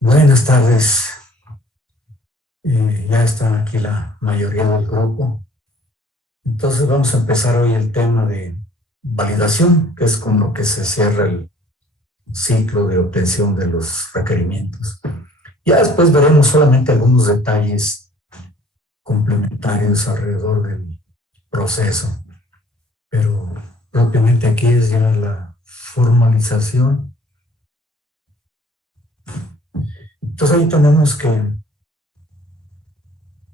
Buenas tardes. Ya están aquí la mayoría del grupo. Entonces vamos a empezar hoy el tema de validación, que es con lo que se cierra el ciclo de obtención de los requerimientos. Ya después veremos solamente algunos detalles complementarios alrededor del proceso, pero propiamente aquí es ya la formalización. Entonces ahí tenemos que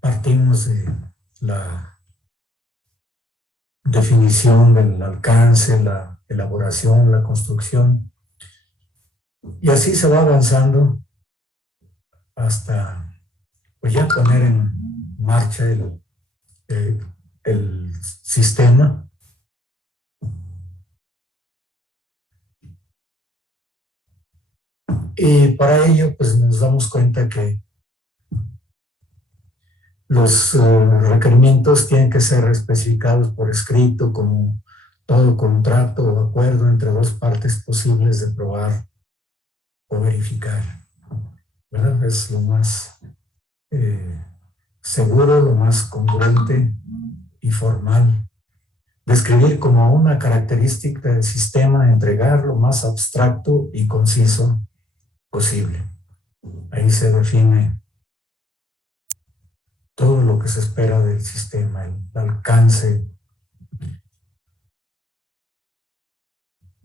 partimos de la definición del alcance, la elaboración, la construcción, y así se va avanzando hasta pues ya poner en marcha el sistema. Y para ello pues nos damos cuenta que los requerimientos tienen que ser especificados por escrito como todo contrato o acuerdo entre dos partes posibles de probar o verificar, ¿verdad? Es lo más seguro, lo más congruente y formal. Describir como una característica del sistema, entregar lo más abstracto y conciso posible. Ahí se define todo lo que se espera del sistema, el alcance.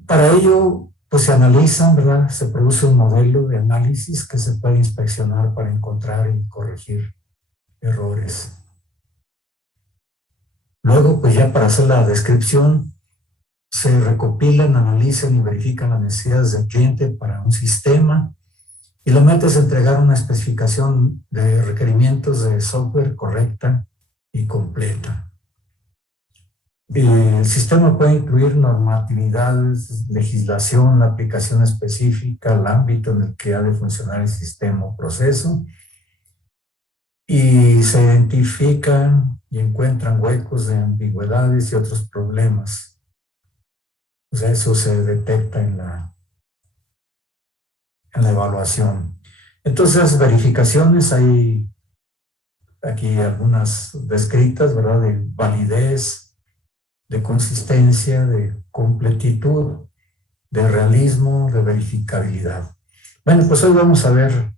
Para ello, pues se analiza, ¿verdad? Se produce un modelo de análisis que se puede inspeccionar para encontrar y corregir errores. Luego, pues ya para hacer la descripción, se recopilan, analizan y verifican las necesidades del cliente para un sistema y la meta es entregar una especificación de requerimientos de software correcta y completa. El sistema puede incluir normatividades, legislación, la aplicación específica, el ámbito en el que ha de funcionar el sistema o proceso, y se identifican y encuentran huecos de ambigüedades y otros problemas. O sea, eso se detecta en la evaluación. Entonces, verificaciones, hay aquí algunas descritas, ¿verdad? De validez, de consistencia, de completitud, de realismo, de verificabilidad. Bueno, pues hoy vamos a ver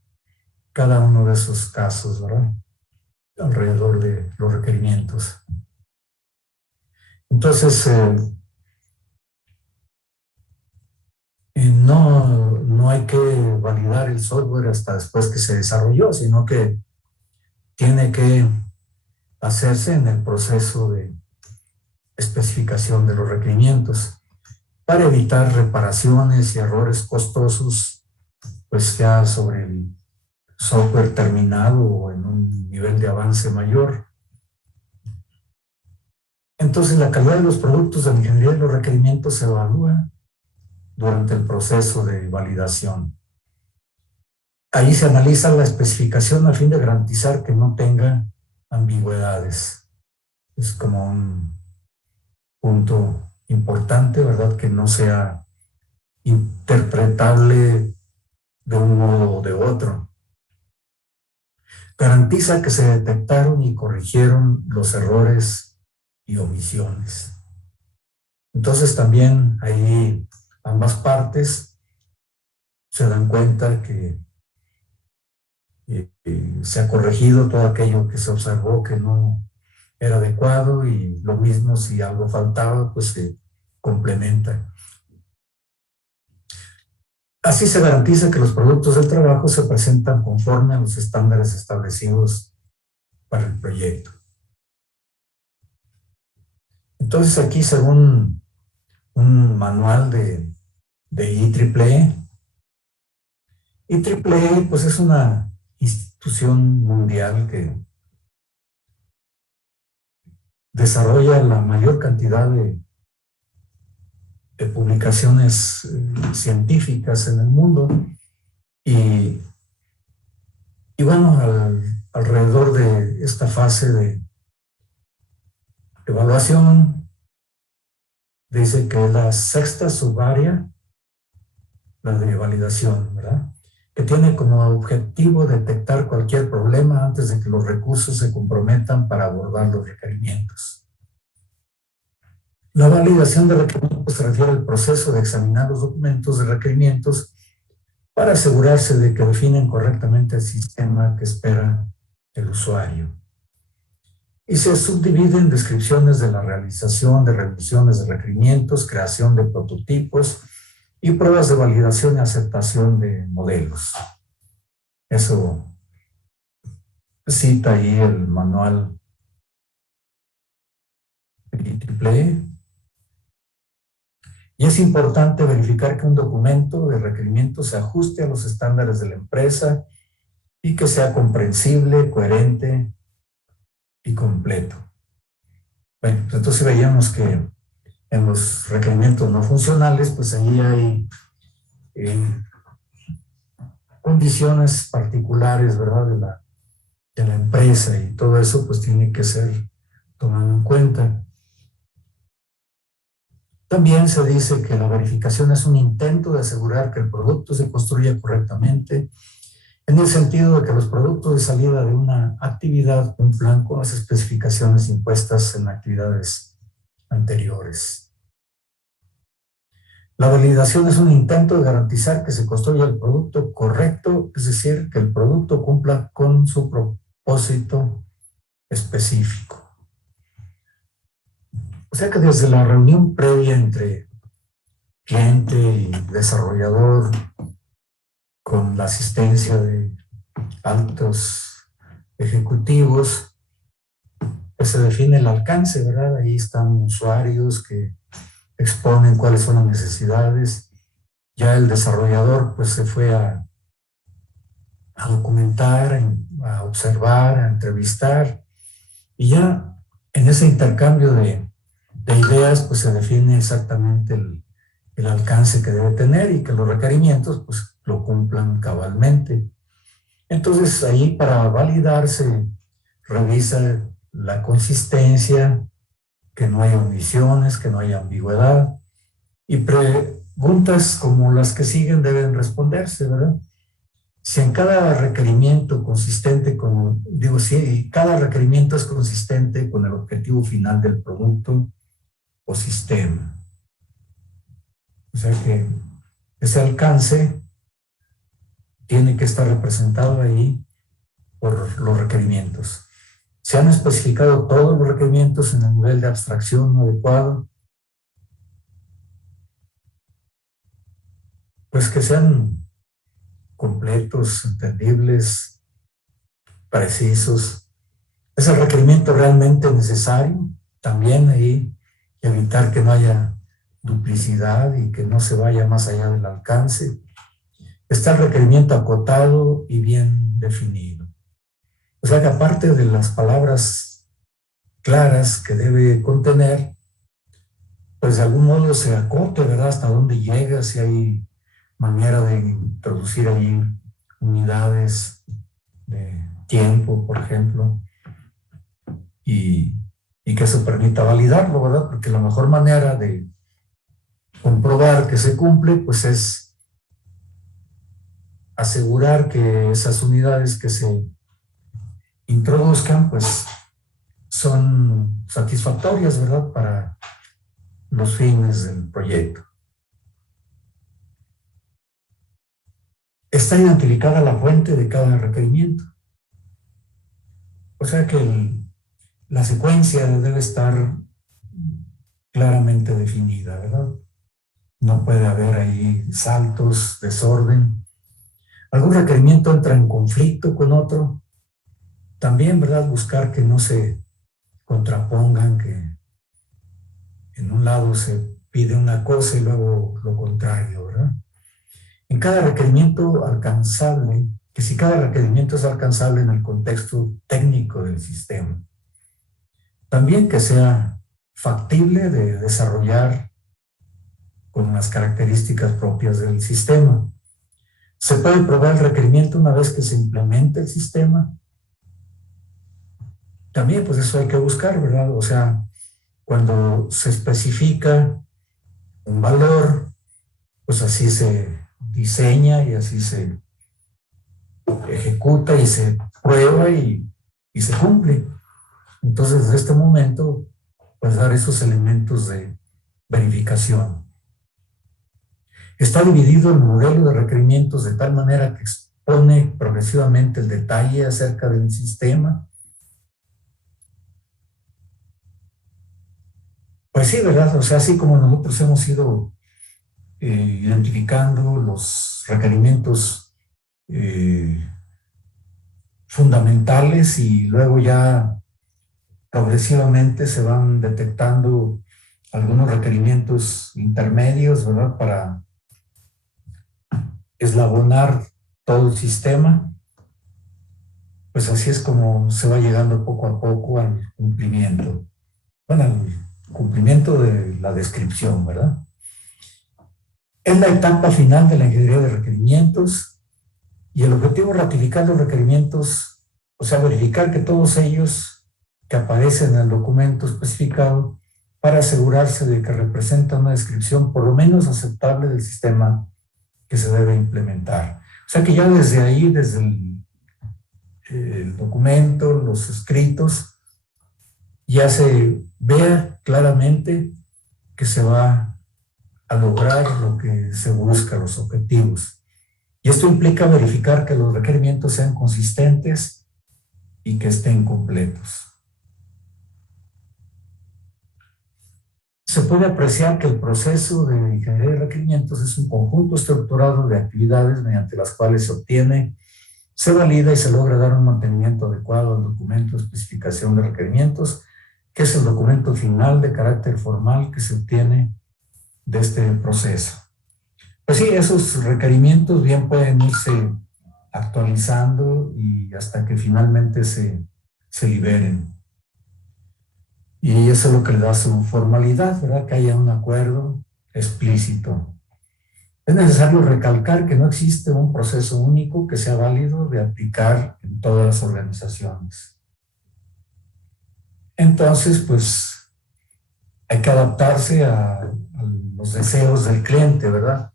cada uno de esos casos, ¿verdad? Alrededor de los requerimientos. Entonces, no hay que validar el software hasta después que se desarrolló, sino que tiene que hacerse en el proceso de especificación de los requerimientos para evitar reparaciones y errores costosos, pues ya sobre el software terminado o en un nivel de avance mayor. Entonces, la calidad de los productos de la ingeniería de los requerimientos se evalúa durante el proceso de validación. Ahí se analiza la especificación a fin de garantizar que no tenga ambigüedades. Es como un punto importante, ¿verdad? Que no sea interpretable de un modo o de otro. Garantiza que se detectaron y corrigieron los errores y omisiones. Entonces también ahí ambas partes se dan cuenta que se ha corregido todo aquello que se observó que no era adecuado, y lo mismo si algo faltaba, pues se complementa. Así se garantiza que los productos del trabajo se presentan conforme a los estándares establecidos para el proyecto. Entonces aquí, según un manual de IEEE, IEEE pues es una institución mundial que desarrolla la mayor cantidad de publicaciones científicas en el mundo, y bueno, alrededor de esta fase de evaluación dice que la sexta subárea la de validación, ¿verdad? Que tiene como objetivo detectar cualquier problema antes de que los recursos se comprometan para abordar los requerimientos. La validación de requerimientos se refiere al proceso de examinar los documentos de requerimientos para asegurarse de que definen correctamente el sistema que espera el usuario. Y se subdivide en descripciones de la realización de revisiones de requerimientos, creación de prototipos y pruebas de validación y aceptación de modelos. Eso cita ahí el manual IEEE. Y es importante verificar que un documento de requerimiento se ajuste a los estándares de la empresa y que sea comprensible, coherente y completo. Bueno, pues entonces veíamos que en los requerimientos no funcionales, pues ahí hay condiciones particulares, ¿verdad? De la empresa, y todo eso pues tiene que ser tomado en cuenta. También se dice que la verificación es un intento de asegurar que el producto se construya correctamente, en el sentido de que los productos de salida de una actividad cumplan con las especificaciones impuestas en actividades anteriores. La validación es un intento de garantizar que se construya el producto correcto, es decir, que el producto cumpla con su propósito específico. O sea que desde la reunión previa entre cliente y desarrollador, con la asistencia de altos ejecutivos, pues se define el alcance, ¿verdad? Ahí están usuarios que exponen cuáles son las necesidades. Ya el desarrollador pues se fue a documentar, a observar, a entrevistar, y ya en ese intercambio de ideas pues se define exactamente el alcance que debe tener y que los requerimientos pues lo cumplan cabalmente. Entonces ahí para validarse revisa la consistencia, que no haya omisiones, que no haya ambigüedad, y preguntas como las que siguen deben responderse, ¿verdad? Si en cada requerimiento consistente con, si cada requerimiento es consistente con el objetivo final del producto o sistema. O sea que ese alcance tiene que estar representado ahí por los requerimientos. Se han especificado todos los requerimientos en el nivel de abstracción adecuado, pues que sean completos, entendibles, precisos. ¿Es el requerimiento realmente necesario? También ahí evitar que no haya duplicidad y que no se vaya más allá del alcance. Está el requerimiento acotado y bien definido. O sea que aparte de las palabras claras que debe contener, pues de algún modo se acote, ¿verdad? Hasta dónde llega, si hay manera de introducir ahí unidades de tiempo, por ejemplo, y que eso permita validarlo, ¿verdad? Porque la mejor manera de comprobar que se cumple, pues es asegurar que esas unidades que se introduzcan, pues son satisfactorias, ¿verdad? Para los fines del proyecto. Está identificada la fuente de cada requerimiento. O sea que la secuencia debe estar claramente definida, ¿verdad? No puede haber ahí saltos, desorden. Algún requerimiento entra en conflicto con otro. También, ¿verdad? Buscar que no se contrapongan, que en un lado se pide una cosa y luego lo contrario, ¿verdad? En cada requerimiento alcanzable, que si cada requerimiento es alcanzable en el contexto técnico del sistema. También que sea factible de desarrollar con las características propias del sistema. ¿Se puede probar el requerimiento una vez que se implemente el sistema? También, pues eso hay que buscar, ¿verdad? O sea, cuando se especifica un valor, pues así se diseña y así se ejecuta y se prueba y se cumple. Entonces, desde este momento, pues dar esos elementos de verificación. Está dividido el modelo de requerimientos de tal manera que expone progresivamente el detalle acerca del sistema. Pues sí, ¿verdad? O sea, así como nosotros hemos ido identificando los requerimientos fundamentales y luego ya progresivamente se van detectando algunos requerimientos intermedios, ¿verdad? Para eslabonar todo el sistema. Pues así es como se va llegando poco a poco al cumplimiento. Bueno, al cumplimiento de la descripción, ¿verdad? Es la etapa final de la ingeniería de requerimientos y el objetivo es ratificar los requerimientos, o sea, verificar que todos ellos que aparecen en el documento especificado para asegurarse de que representa una descripción por lo menos aceptable del sistema que se debe implementar. O sea que ya desde ahí, desde el documento, los escritos, ya se vea claramente que se va a lograr lo que se busca, los objetivos. Y esto implica verificar que los requerimientos sean consistentes y que estén completos. Se puede apreciar que el proceso de ingeniería de requerimientos es un conjunto estructurado de actividades mediante las cuales se obtiene, se valida y se logra dar un mantenimiento adecuado al documento de especificación de requerimientos, que es el documento final de carácter formal que se obtiene de este proceso. Pues sí, esos requerimientos bien pueden irse actualizando y hasta que finalmente se liberen. Y eso es lo que le da su formalidad, ¿verdad? Que haya un acuerdo explícito. Es necesario recalcar que no existe un proceso único que sea válido de aplicar en todas las organizaciones. Entonces, pues, hay que adaptarse a los deseos del cliente, ¿verdad?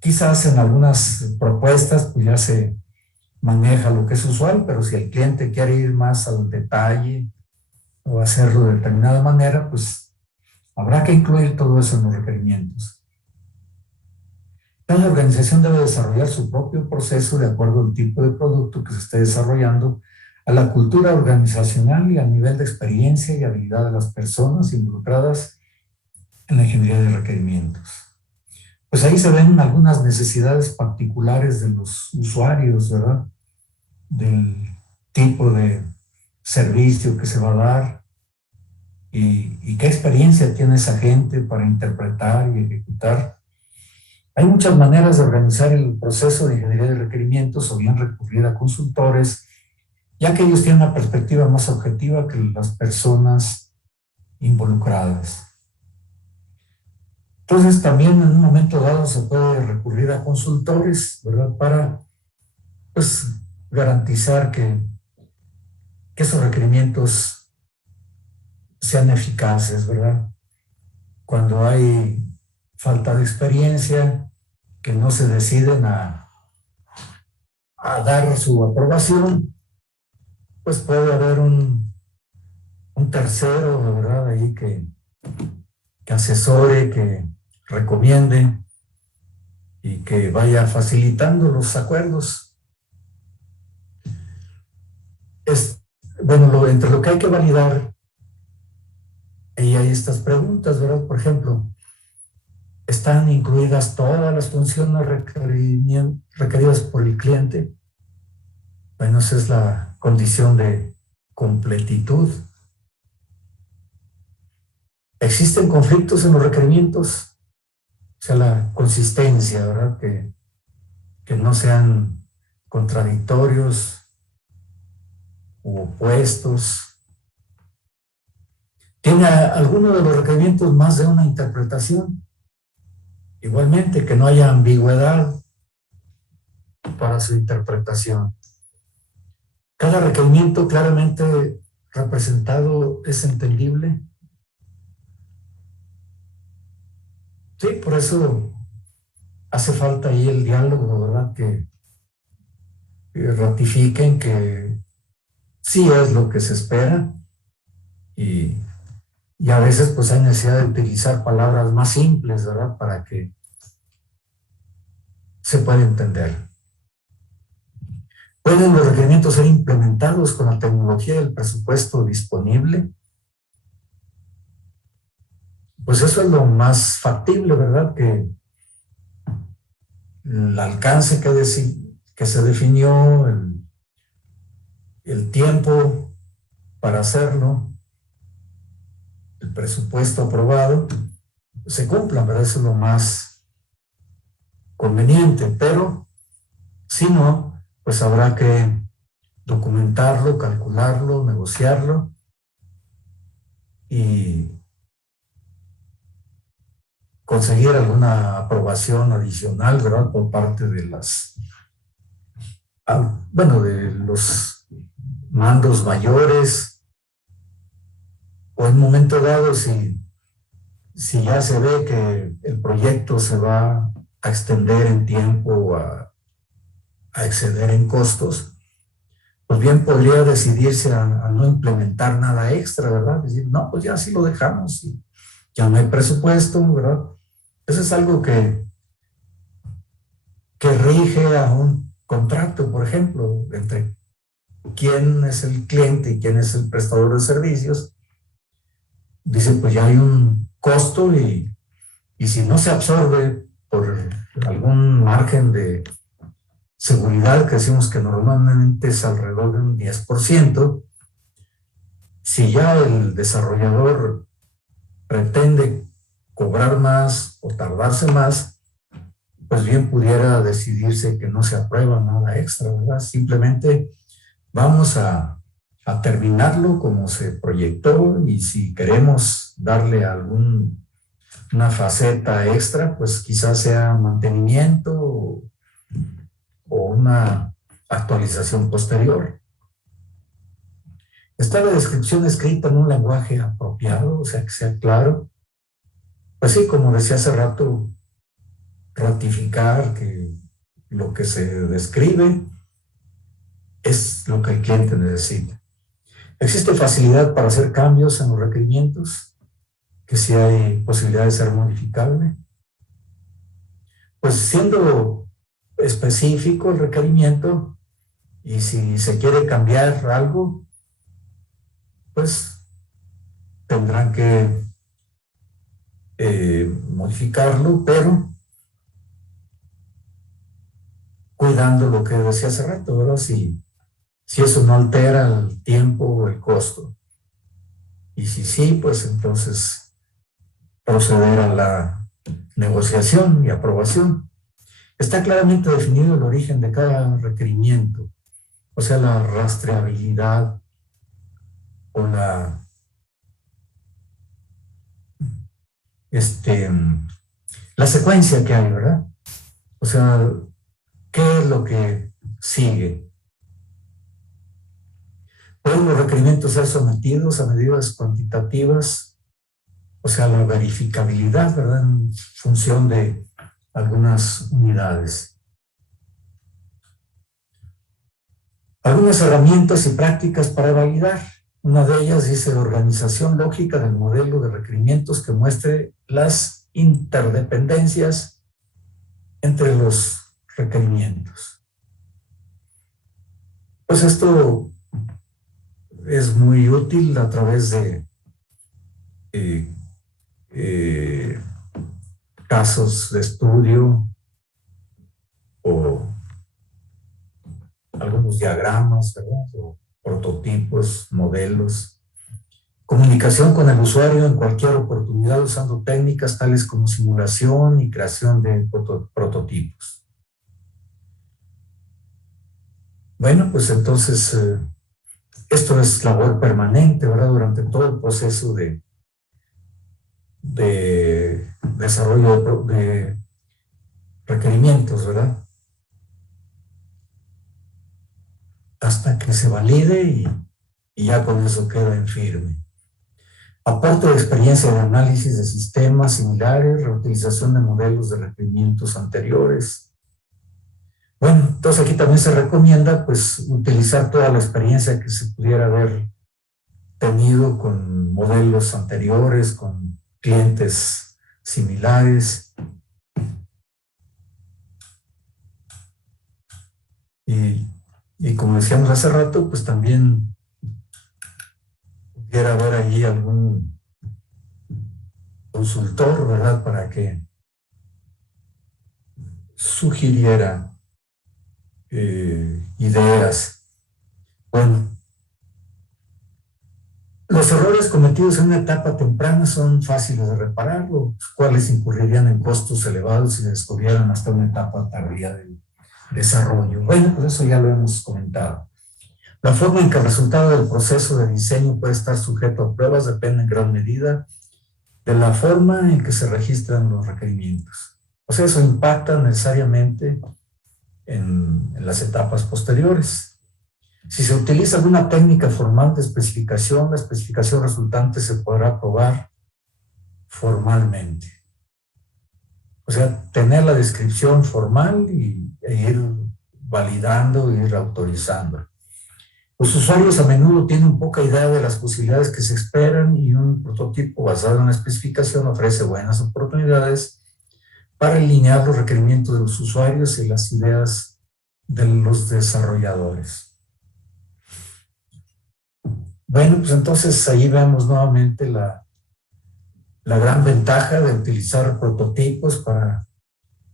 Quizás en algunas propuestas, pues ya se maneja lo que es usual, pero si el cliente quiere ir más al detalle o hacerlo de determinada manera, pues habrá que incluir todo eso en los requerimientos. Cada organización debe desarrollar su propio proceso de acuerdo al tipo de producto que se esté desarrollando, a la cultura organizacional y al nivel de experiencia y habilidad de las personas involucradas en la ingeniería de requerimientos. Pues ahí se ven algunas necesidades particulares de los usuarios, ¿verdad? Del tipo de servicio que se va a dar y qué experiencia tiene esa gente para interpretar y ejecutar. Hay muchas maneras de organizar el proceso de ingeniería de requerimientos o bien recurrir a consultores, ya que ellos tienen una perspectiva más objetiva que las personas involucradas. Entonces, también en un momento dado se puede recurrir a consultores, ¿verdad? Para, pues, garantizar que esos requerimientos sean eficaces, ¿verdad? Cuando hay falta de experiencia, que no se deciden a dar su aprobación, pues puede haber un tercero, ¿verdad? Ahí que asesore, que recomiende y que vaya facilitando los acuerdos. Bueno, entre lo que hay que validar, ahí hay estas preguntas, ¿verdad? Por ejemplo, ¿están incluidas todas las funciones requeridas por el cliente? Bueno, esa es la condición de completitud. ¿Existen conflictos en los requerimientos? O sea, la consistencia, ¿verdad? Que no sean contradictorios u opuestos. ¿Tiene alguno de los requerimientos más de una interpretación? Igualmente, que no haya ambigüedad para su interpretación. Cada requerimiento claramente representado es entendible. Sí, por eso hace falta ahí el diálogo, ¿verdad? Que ratifiquen que sí es lo que se espera y, y a veces pues hay necesidad de utilizar palabras más simples, ¿verdad? Para que se pueda entender. ¿Pueden los requerimientos ser implementados con la tecnología del presupuesto disponible? Pues eso es lo más factible, ¿verdad? Que el alcance que se definió, el tiempo para hacerlo, el presupuesto aprobado, se cumplan, ¿verdad? Eso es lo más conveniente, pero si no, pues habrá que documentarlo, calcularlo, negociarlo y conseguir alguna aprobación adicional, ¿verdad? Por parte de de los mandos mayores, o en un momento dado, si ya se ve que el proyecto se va a extender en tiempo o a exceder en costos, pues bien podría decidirse a no implementar nada extra, ¿verdad? Decir, no, pues ya sí lo dejamos y ya no hay presupuesto, ¿verdad? Eso es algo que rige a un contrato, por ejemplo, entre quién es el cliente y quién es el prestador de servicios. Dice, pues ya hay un costo y si no se absorbe por algún margen de seguridad, que decimos que normalmente es alrededor de un 10%, si ya el desarrollador pretende cobrar más o tardarse más, pues bien pudiera decidirse que no se aprueba nada extra, ¿verdad? Simplemente vamos a terminarlo como se proyectó y si queremos darle una faceta extra, pues quizás sea mantenimiento o una actualización posterior. Está la descripción escrita en un lenguaje apropiado, o sea, que sea claro. Pues sí, como decía hace rato, ratificar que lo que se describe es lo que el cliente necesita. ¿Existe facilidad para hacer cambios en los requerimientos? Que si hay posibilidad de ser modificable. Pues siendo específico el requerimiento y si se quiere cambiar algo, pues tendrán que modificarlo, pero cuidando lo que decía hace rato, ¿verdad? Si eso no altera el tiempo o el costo. Y si sí, pues entonces proceder a la negociación y aprobación. Está claramente definido el origen de cada requerimiento, o sea, la rastreabilidad o la secuencia que hay, ¿verdad? O sea, ¿qué es lo que sigue? ¿Pueden los requerimientos ser sometidos a medidas cuantitativas? O sea, la verificabilidad, ¿verdad? En función de algunas unidades. Algunas herramientas y prácticas para validar. Una de ellas dice organización lógica del modelo de requerimientos que muestre las interdependencias entre los requerimientos. Pues esto es muy útil a través de casos de estudio o algunos diagramas, ¿verdad? O prototipos, modelos. Comunicación con el usuario en cualquier oportunidad usando técnicas tales como simulación y creación de prototipos. Bueno, pues entonces esto es labor permanente, ¿verdad? Durante todo el proceso de desarrollo de requerimientos, ¿verdad? Hasta que se valide y ya con eso queda en firme. Aporte de experiencia de análisis de sistemas similares, reutilización de modelos de requerimientos anteriores. Bueno, entonces aquí también se recomienda pues utilizar toda la experiencia que se pudiera haber tenido con modelos anteriores, con clientes similares. Y como decíamos hace rato, pues también pudiera haber allí algún consultor, ¿verdad?, para que sugiriera ideas. Bueno, los errores cometidos en una etapa temprana son fáciles de reparar, los cuales incurrirían en costos elevados si se descubrieran hasta una etapa tardía del desarrollo. Bueno, pues eso ya lo hemos comentado. La forma en que el resultado del proceso de diseño puede estar sujeto a pruebas depende en gran medida de la forma en que se registran los requerimientos. O sea, eso impacta necesariamente en las etapas posteriores. Si se utiliza alguna técnica formal de especificación, la especificación resultante se podrá aprobar formalmente. O sea, tener la descripción formal e ir validando, ir autorizando. Los usuarios a menudo tienen poca idea de las posibilidades que se esperan y un prototipo basado en una especificación ofrece buenas oportunidades para alinear los requerimientos de los usuarios y las ideas de los desarrolladores. Bueno, pues entonces ahí vemos nuevamente la gran ventaja de utilizar prototipos para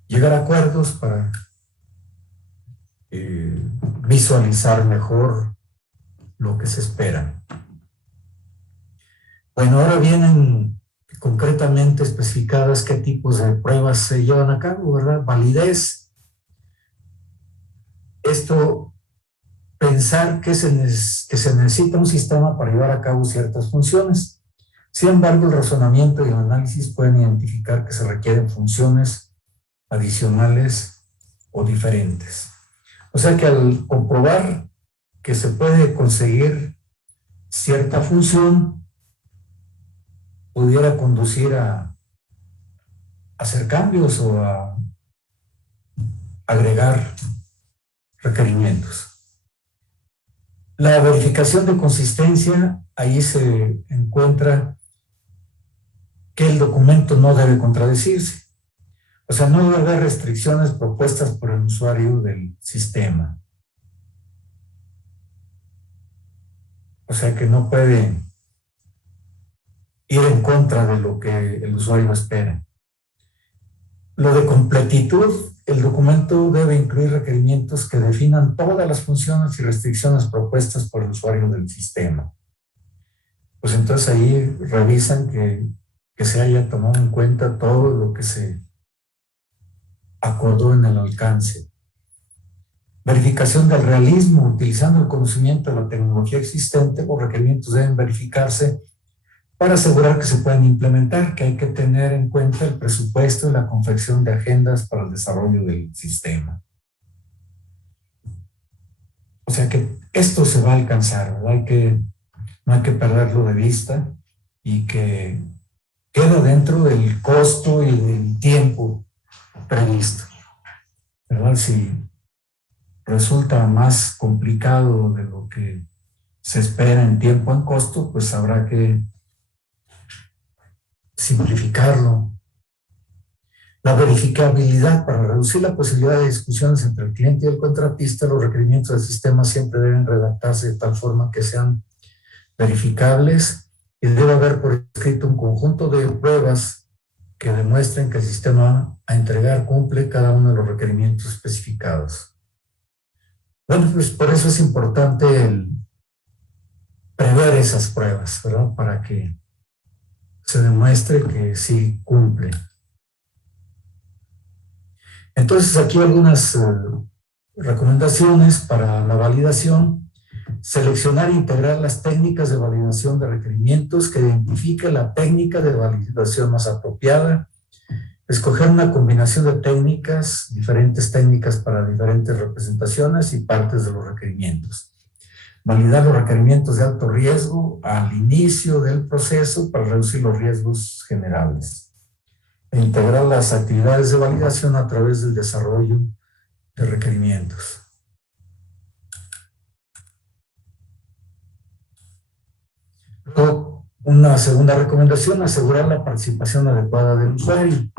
llegar a acuerdos, para visualizar mejor lo que se espera. Bueno, ahora vienen concretamente especificadas qué tipos de pruebas se llevan a cabo, ¿verdad? Validez. Esto, pensar que se necesita un sistema para llevar a cabo ciertas funciones. Sin embargo, el razonamiento y el análisis pueden identificar que se requieren funciones adicionales o diferentes. O sea que al comprobar que se puede conseguir cierta función, pudiera conducir a hacer cambios o a agregar requerimientos. La verificación de consistencia, ahí se encuentra que el documento no debe contradecirse. O sea, no debe haber restricciones propuestas por el usuario del sistema. O sea que no puede ir en contra de lo que el usuario espera. Lo de completitud, el documento debe incluir requerimientos que definan todas las funciones y restricciones propuestas por el usuario del sistema. Pues entonces ahí revisan que se haya tomado en cuenta todo lo que se acordó en el alcance. Verificación del realismo, utilizando el conocimiento de la tecnología existente, los requerimientos deben verificarse para asegurar que se pueden implementar, que hay que tener en cuenta el presupuesto y la confección de agendas para el desarrollo del sistema. O sea que esto se va a alcanzar, ¿verdad? No hay que perderlo de vista y que queda dentro del costo y del tiempo previsto, ¿verdad? Si resulta más complicado de lo que se espera en tiempo, en costo, pues habrá que simplificarlo. La verificabilidad, para reducir la posibilidad de discusiones entre el cliente y el contratista, los requerimientos del sistema siempre deben redactarse de tal forma que sean verificables y debe haber por escrito un conjunto de pruebas que demuestren que el sistema a entregar cumple cada uno de los requerimientos especificados. Bueno, pues por eso es importante el prever esas pruebas, ¿verdad? Para que se demuestre que sí cumple. Entonces, aquí algunas recomendaciones para la validación. Seleccionar e integrar las técnicas de validación de requerimientos que identifique la técnica de validación más apropiada. Escoger una combinación de técnicas, diferentes técnicas para diferentes representaciones y partes de los requerimientos. validar los requerimientos de alto riesgo al inicio del proceso para reducir los riesgos generales. E integrar las actividades de validación a través del desarrollo de requerimientos. Luego, una segunda recomendación, asegurar la participación adecuada del usuario.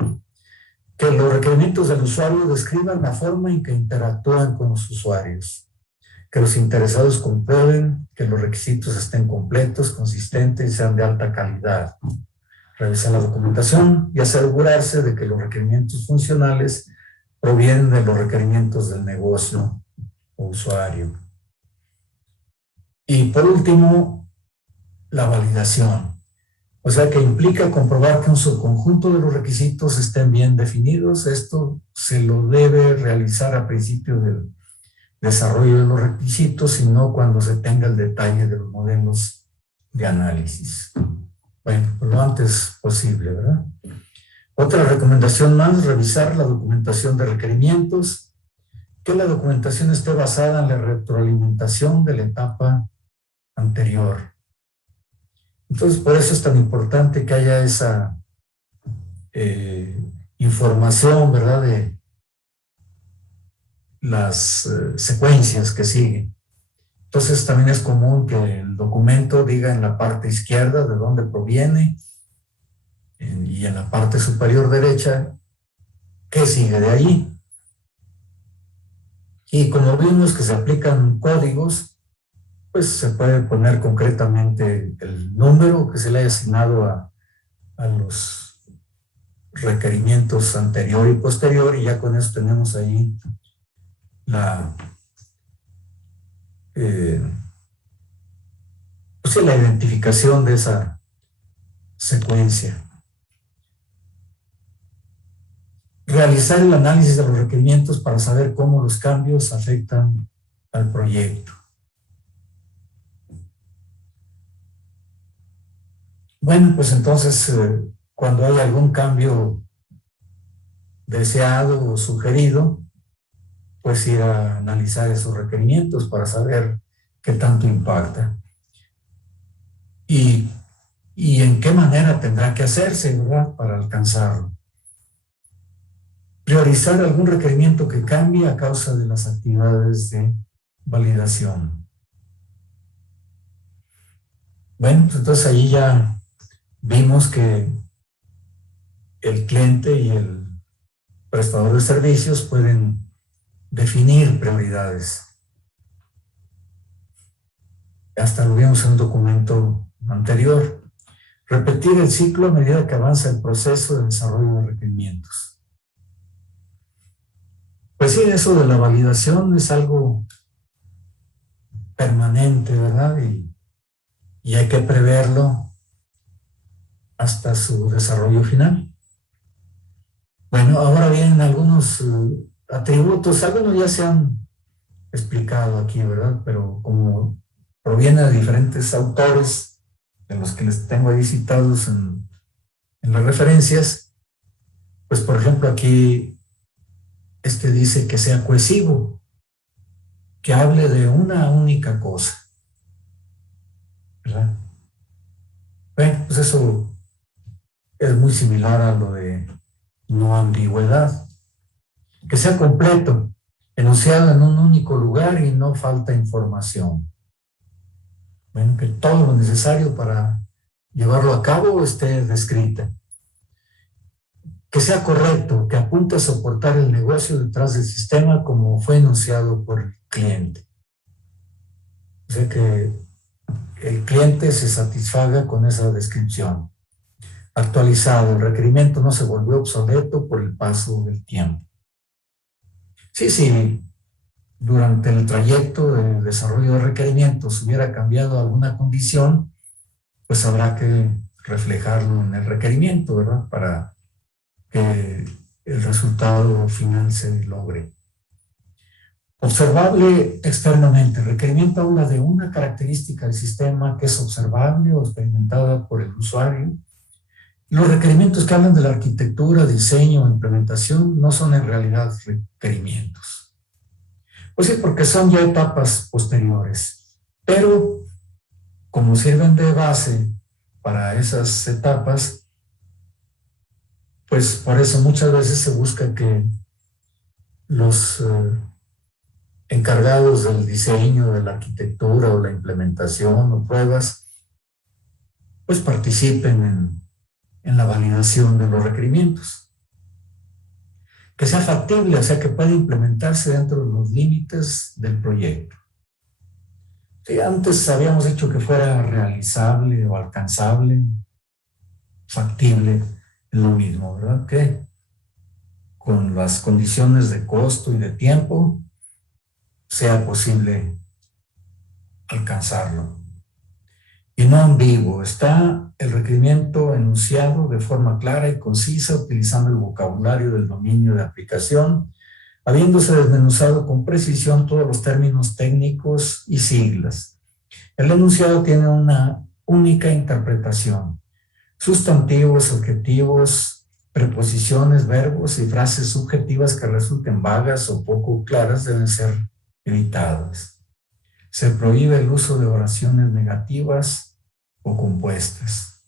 Que los requerimientos del usuario describan la forma en que interactúan con los usuarios. Que los interesados comprueben que los requisitos estén completos, consistentes y sean de alta calidad. Revisar la documentación y asegurarse de que los requerimientos funcionales provienen de los requerimientos del negocio o usuario. Y por último, la validación. O sea, que implica comprobar que un subconjunto de los requisitos estén bien definidos. Esto se lo debe realizar a principio del desarrollo de los requisitos y no cuando se tenga el detalle de los modelos de análisis. Bueno, pues lo antes posible, ¿verdad? Otra recomendación más, revisar la documentación de requerimientos, que la documentación esté basada en la retroalimentación de la etapa anterior. Entonces, por eso es tan importante que haya esa información, ¿verdad?, de las secuencias que siguen. Entonces también es común que el documento diga en la parte izquierda de dónde proviene y en la parte superior derecha qué sigue de allí. Y como vimos que se aplican códigos, pues se puede poner concretamente el número que se le haya asignado a los requerimientos anterior y posterior, y ya con eso tenemos ahí pues la identificación de esa secuencia. Realizar el análisis de los requerimientos para saber cómo los cambios afectan al proyecto. Bueno, pues entonces cuando hay algún cambio deseado o sugerido, pues ir a analizar esos requerimientos para saber qué tanto impacta y en qué manera tendrá que hacerse, ¿verdad?, para alcanzarlo. Priorizar algún requerimiento que cambie a causa de las actividades de validación. Bueno, pues entonces ahí ya vimos que el cliente y el prestador de servicios pueden definir prioridades. Hasta lo vimos en un documento anterior. Repetir el ciclo a medida que avanza el proceso de desarrollo de requerimientos. Pues sí, eso de la validación es algo permanente, ¿verdad? Y hay que preverlo hasta su desarrollo final. Bueno, ahora vienen algunos atributos, algunos ya se han explicado aquí, ¿verdad? Pero como proviene de diferentes autores, de los que les tengo ahí citados en las referencias, pues por ejemplo aquí dice que sea cohesivo, que hable de una única cosa, ¿verdad? Bueno, pues eso es muy similar a lo de no ambigüedad. Que sea completo, enunciado en un único lugar y no falta información. Bueno, que todo lo necesario para llevarlo a cabo esté descrita. Que sea correcto, que apunte a soportar el negocio detrás del sistema como fue enunciado por el cliente. O sea, que el cliente se satisfaga con esa descripción. Actualizado, el requerimiento no se volvió obsoleto por el paso del tiempo. Sí, durante el trayecto de desarrollo de requerimientos hubiera cambiado alguna condición, pues habrá que reflejarlo en el requerimiento, ¿verdad?, para que el resultado final se logre. Observable externamente. El requerimiento habla de una característica del sistema que es observable o experimentada por el usuario. Los requerimientos que hablan de la arquitectura, diseño o implementación no son en realidad requerimientos. Pues sí, porque son ya etapas posteriores. Pero como sirven de base para esas etapas, pues por eso muchas veces se busca que los encargados del diseño, de la arquitectura o la implementación o pruebas, pues participen en la validación de los requerimientos. Que sea factible, o sea, que pueda implementarse dentro de los límites del proyecto. Sí, antes habíamos dicho que fuera realizable o alcanzable, factible, es lo mismo, ¿verdad? Que con las condiciones de costo y de tiempo sea posible alcanzarlo. Y no ambiguo, está el requerimiento enunciado de forma clara y concisa, utilizando el vocabulario del dominio de aplicación, habiéndose desmenuzado con precisión todos los términos técnicos y siglas. El enunciado tiene una única interpretación. Sustantivos, adjetivos, preposiciones, verbos y frases subjetivas que resulten vagas o poco claras deben ser evitadas. Se prohíbe el uso de oraciones negativas o compuestas.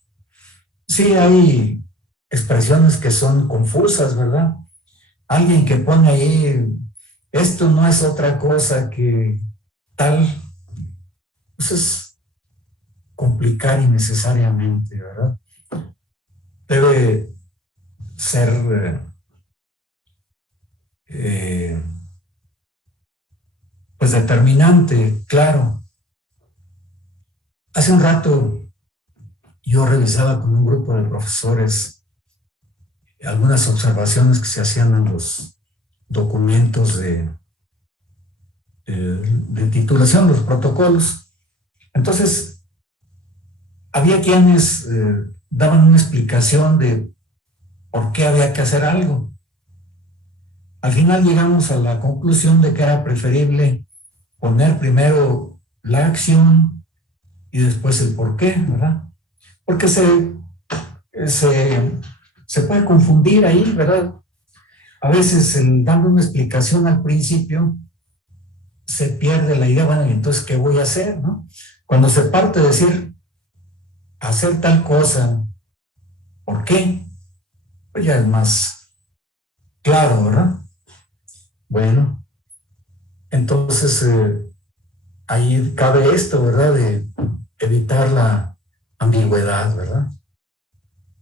Sí, hay expresiones que son confusas, ¿verdad? Alguien que pone ahí, esto no es otra cosa que tal, pues es complicar innecesariamente, ¿verdad? Debe ser pues determinante, claro. Hace un rato yo revisaba con un grupo de profesores algunas observaciones que se hacían en los documentos de titulación, los protocolos. Entonces, había quienes daban una explicación de por qué había que hacer algo. Al final llegamos a la conclusión de que era preferible poner primero la acción y después el por qué, ¿verdad? Porque se puede confundir ahí, ¿verdad? A veces, dando una explicación al principio, se pierde la idea, bueno, ¿y entonces qué voy a hacer, no? Cuando se parte de decir, hacer tal cosa, ¿por qué? Pues ya es más claro, ¿verdad? Bueno, entonces ahí cabe esto, ¿verdad? De evitar la ambigüedad, ¿verdad?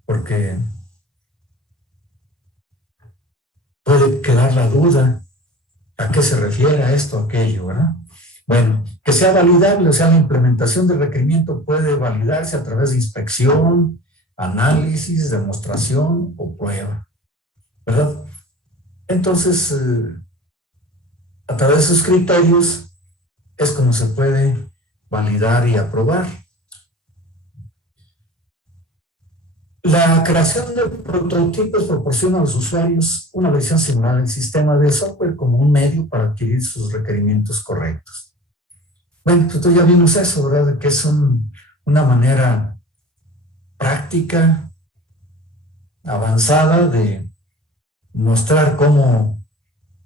Porque puede quedar la duda a qué se refiere a esto o aquello, ¿verdad? Bueno, que sea validable, o sea, la implementación del requerimiento puede validarse a través de inspección, análisis, demostración o prueba, ¿verdad? Entonces, a través de esos criterios es como se puede validar y aprobar. La creación de prototipos proporciona a los usuarios una versión simulada del sistema de software como un medio para adquirir sus requerimientos correctos. Bueno, pues ya vimos eso, ¿verdad? Que es una manera práctica, avanzada de mostrar cómo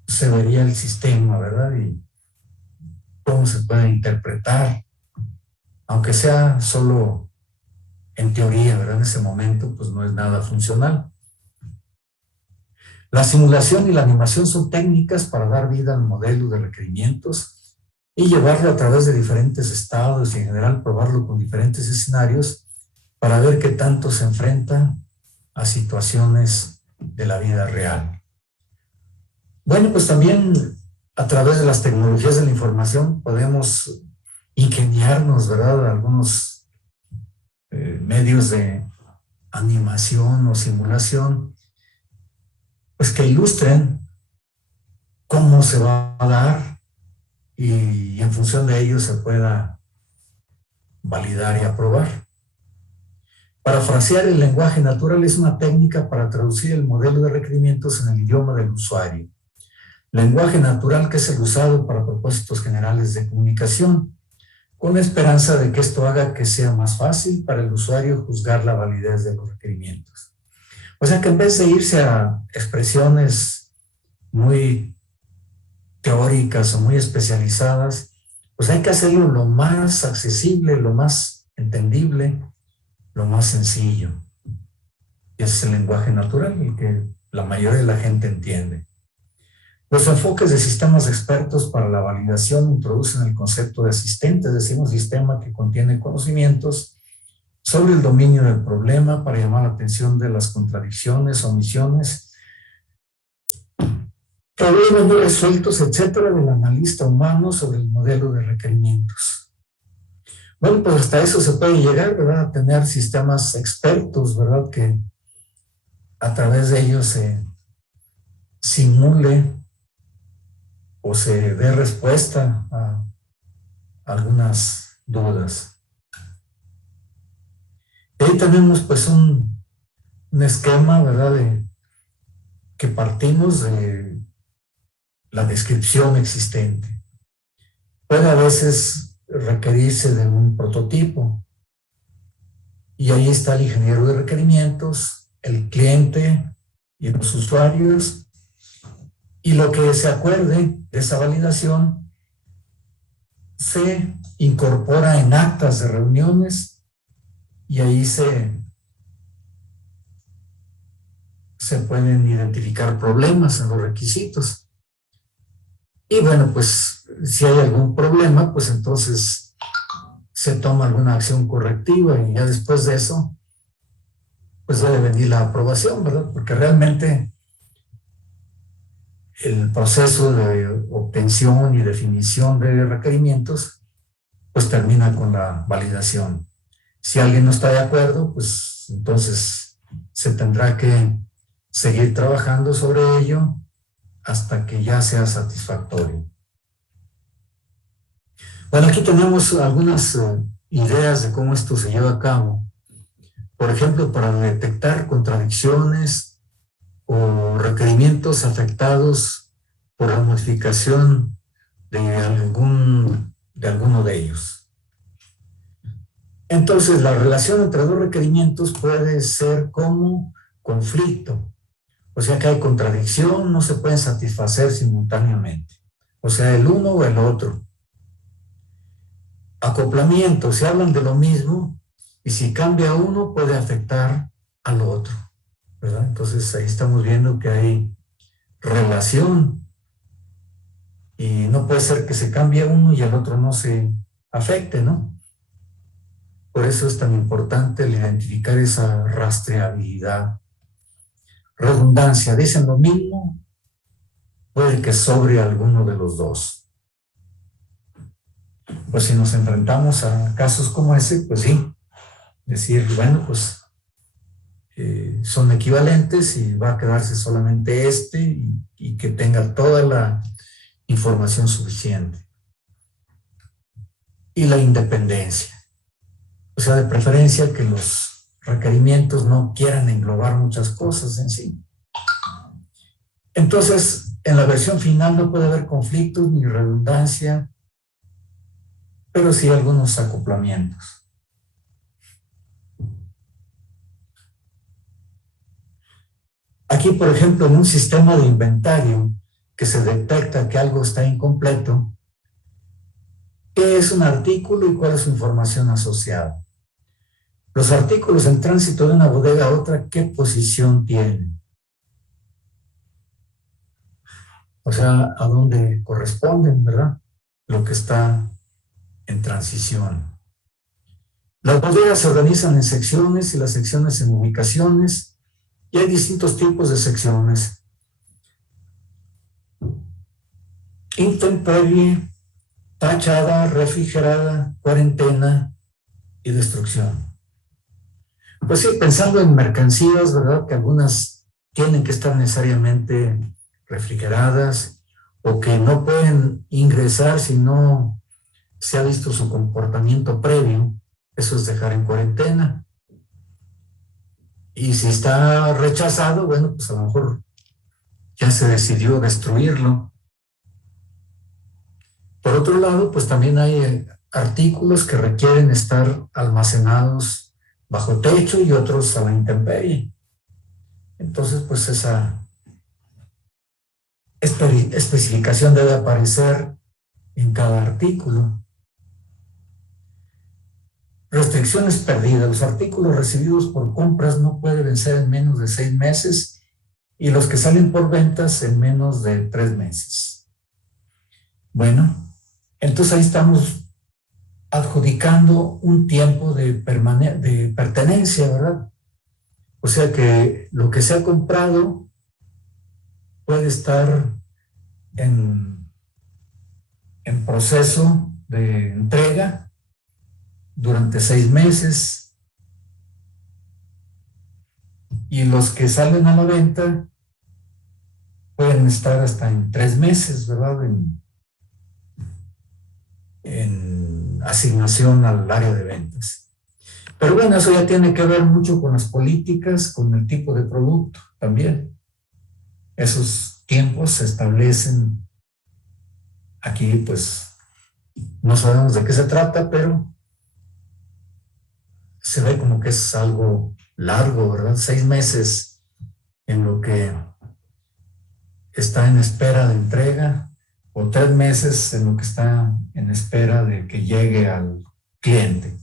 se vería el sistema, ¿verdad? Y cómo se puede interpretar, aunque sea solo en teoría, ¿verdad? En ese momento, pues no es nada funcional. La simulación y la animación son técnicas para dar vida al modelo de requerimientos y llevarlo a través de diferentes estados y en general probarlo con diferentes escenarios para ver qué tanto se enfrenta a situaciones de la vida real. Bueno, pues también a través de las tecnologías de la información podemos ingeniarnos, ¿verdad? Algunos medios de animación o simulación, pues que ilustren cómo se va a dar y en función de ello se pueda validar y aprobar. Parafrasear el lenguaje natural es una técnica para traducir el modelo de requerimientos en el idioma del usuario. Lenguaje natural que es el usado para propósitos generales de comunicación, con la esperanza de que esto haga que sea más fácil para el usuario juzgar la validez de los requerimientos. O sea que en vez de irse a expresiones muy teóricas o muy especializadas, pues hay que hacerlo lo más accesible, lo más entendible, lo más sencillo. Y ese es el lenguaje natural, el que la mayoría de la gente entiende. Los enfoques de sistemas expertos para la validación introducen el concepto de asistente, es decir, un sistema que contiene conocimientos sobre el dominio del problema para llamar la atención de las contradicciones, omisiones, problemas no resueltos, etcétera, del analista humano sobre el modelo de requerimientos. Bueno, pues hasta eso se puede llegar, ¿verdad? A tener sistemas expertos, ¿verdad? Que a través de ellos se simule o se dé respuesta a algunas dudas. Y ahí tenemos pues un esquema, ¿verdad? Que partimos de la descripción existente. Puede a veces requerirse de un prototipo. Y ahí está el ingeniero de requerimientos, el cliente y los usuarios. Y lo que se acuerde de esa validación se incorpora en actas de reuniones y ahí se pueden identificar problemas en los requisitos. Y bueno, pues si hay algún problema, pues entonces se toma alguna acción correctiva y ya después de eso, pues debe venir la aprobación, ¿verdad? Porque realmente el proceso de obtención y definición de requerimientos, pues termina con la validación. Si alguien no está de acuerdo, pues entonces se tendrá que seguir trabajando sobre ello hasta que ya sea satisfactorio. Bueno, aquí tenemos algunas ideas de cómo esto se lleva a cabo. Por ejemplo, para detectar contradicciones o requerimientos afectados por la modificación de alguno de ellos. Entonces, la relación entre dos requerimientos puede ser como conflicto. O sea que hay contradicción, no se pueden satisfacer simultáneamente. O sea, el uno o el otro. Acoplamiento, se hablan de lo mismo y si cambia uno puede afectar al otro, ¿verdad? Entonces ahí estamos viendo que hay relación y no puede ser que se cambie uno y el otro no se afecte, ¿no? Por eso es tan importante el identificar esa rastreabilidad. Redundancia, dicen lo mismo, puede que sobre alguno de los dos. Pues si nos enfrentamos a casos como ese, pues sí, decir, bueno, pues son equivalentes y va a quedarse solamente este y que tenga toda la información suficiente. Y la independencia. O sea, de preferencia que los requerimientos no quieran englobar muchas cosas en sí. Entonces, en la versión final no puede haber conflictos ni redundancia, pero sí algunos acoplamientos. Aquí, por ejemplo, en un sistema de inventario que se detecta que algo está incompleto, ¿qué es un artículo y cuál es su información asociada? Los artículos en tránsito de una bodega a otra, ¿qué posición tienen? O sea, ¿a dónde corresponden, verdad? Lo que está en transición. Las bodegas se organizan en secciones y las secciones en ubicaciones y hay distintos tipos de secciones. Intemperie, tachada, refrigerada, cuarentena y destrucción. Pues sí, pensando en mercancías, ¿verdad? Que algunas tienen que estar necesariamente refrigeradas o que no pueden ingresar si no se ha visto su comportamiento previo. Eso es dejar en cuarentena. Y si está rechazado, bueno, pues a lo mejor ya se decidió destruirlo. Por otro lado, pues también hay artículos que requieren estar almacenados bajo techo y otros a la intemperie. Entonces, pues esa especificación debe aparecer en cada artículo. restricciones perdidas. Los artículos recibidos por compras no pueden vencer en menos de 6 meses y los que salen por ventas en menos de 3 meses. Bueno, entonces ahí estamos adjudicando un tiempo de pertenencia, ¿verdad? O sea que lo que se ha comprado puede estar en proceso de entrega durante 6 meses y los que salen a la venta pueden estar hasta en 3 meses, ¿verdad? En asignación al área de ventas. Pero bueno, eso ya tiene que ver mucho con las políticas, con el tipo de producto también. Esos tiempos se establecen aquí, pues no sabemos de qué se trata, pero se ve como que es algo largo, ¿verdad? 6 meses en lo que está en espera de entrega o 3 meses en lo que está en espera de que llegue al cliente.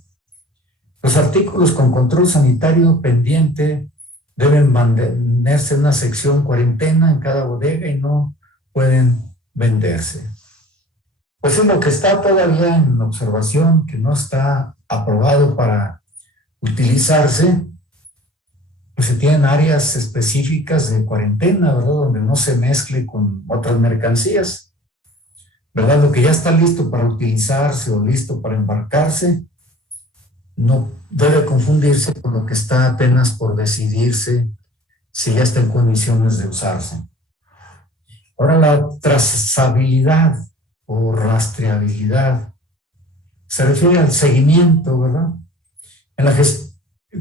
Los artículos con control sanitario pendiente deben mantenerse en una sección cuarentena en cada bodega y no pueden venderse. Pues es lo que está todavía en observación, que no está aprobado para utilizarse, pues se tienen áreas específicas de cuarentena, ¿verdad? Donde no se mezcle con otras mercancías, ¿verdad? Lo que ya está listo para utilizarse o listo para embarcarse, no debe confundirse con lo que está apenas por decidirse si ya está en condiciones de usarse. Ahora, la trazabilidad o rastreabilidad se refiere al seguimiento, ¿verdad?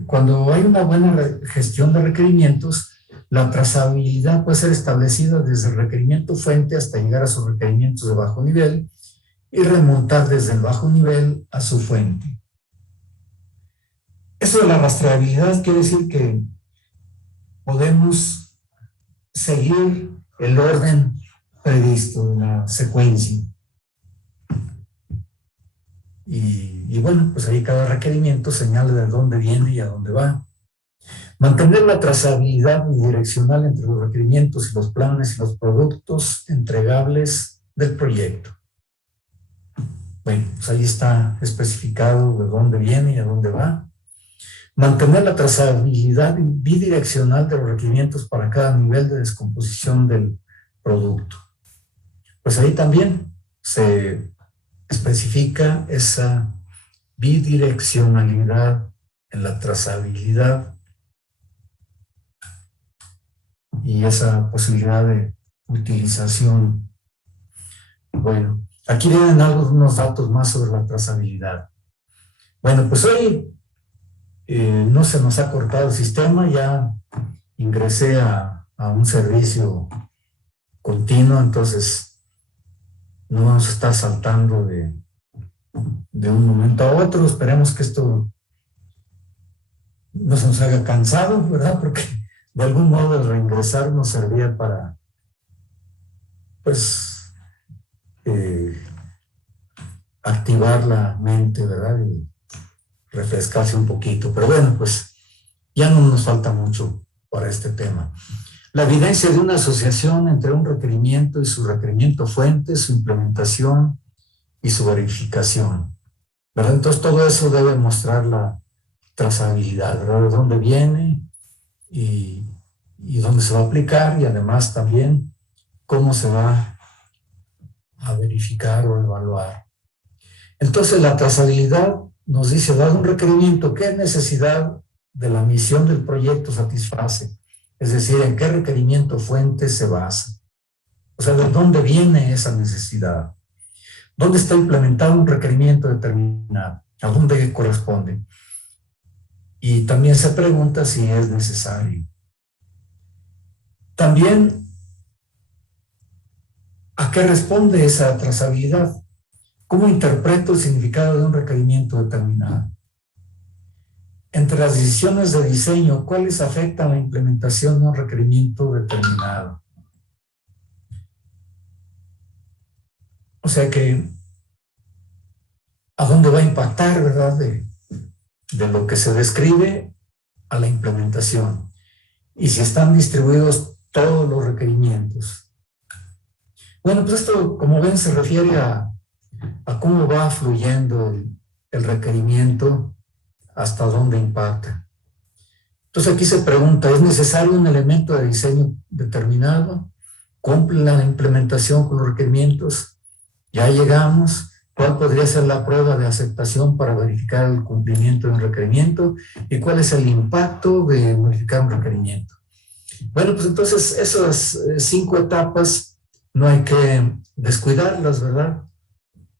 Cuando hay una buena gestión de requerimientos, la trazabilidad puede ser establecida desde el requerimiento fuente hasta llegar a sus requerimientos de bajo nivel y remontar desde el bajo nivel a su fuente. Eso de la rastreabilidad quiere decir que podemos seguir el orden previsto de la secuencia. Y bueno, pues ahí cada requerimiento señala de dónde viene y a dónde va. Mantener la trazabilidad bidireccional entre los requerimientos y los planes y los productos entregables del proyecto. Bueno, pues ahí está especificado de dónde viene y a dónde va. Mantener la trazabilidad bidireccional de los requerimientos para cada nivel de descomposición del producto. Pues ahí también se especifica esa bidireccionalidad en la trazabilidad y esa posibilidad de utilización. Bueno, aquí vienen algunos datos más sobre la trazabilidad. Bueno, pues hoy no se nos ha cortado el sistema, ya ingresé a un servicio continuo, entonces no vamos a estar saltando de un momento a otro. Esperemos que esto no se nos haga cansado, ¿verdad? Porque de algún modo el reingresar nos servía para, pues, activar la mente, ¿verdad? Y refrescarse un poquito. Pero bueno, pues ya no nos falta mucho para este tema. La evidencia de una asociación entre un requerimiento y su requerimiento fuente, su implementación y su verificación, ¿verdad? Entonces todo eso debe mostrar la trazabilidad, ¿verdad? De dónde viene y dónde se va a aplicar, y además también cómo se va a verificar o evaluar. Entonces la trazabilidad nos dice, dado un requerimiento, qué necesidad de la misión del proyecto satisface, es decir, en qué requerimiento fuente se basa, o sea, de dónde viene esa necesidad, dónde está implementado un requerimiento determinado, a dónde corresponde, y también se pregunta si es necesario. También, ¿a qué responde esa trazabilidad? ¿Cómo interpreto el significado de un requerimiento determinado? Entre las decisiones de diseño, ¿cuáles afectan la implementación de un requerimiento determinado? O sea que, ¿a dónde va a impactar, verdad? de lo que se describe a la implementación. Y si están distribuidos todos los requerimientos. Bueno, pues esto, como ven, se refiere a cómo va fluyendo el requerimiento, hasta dónde impacta. Entonces aquí se pregunta, ¿es necesario un elemento de diseño determinado? ¿Cumple la implementación con los requerimientos? Ya llegamos. ¿Cuál podría ser la prueba de aceptación para verificar el cumplimiento de un requerimiento? ¿Y cuál es el impacto de modificar un requerimiento? Bueno, pues entonces esas 5 etapas no hay que descuidarlas, ¿verdad?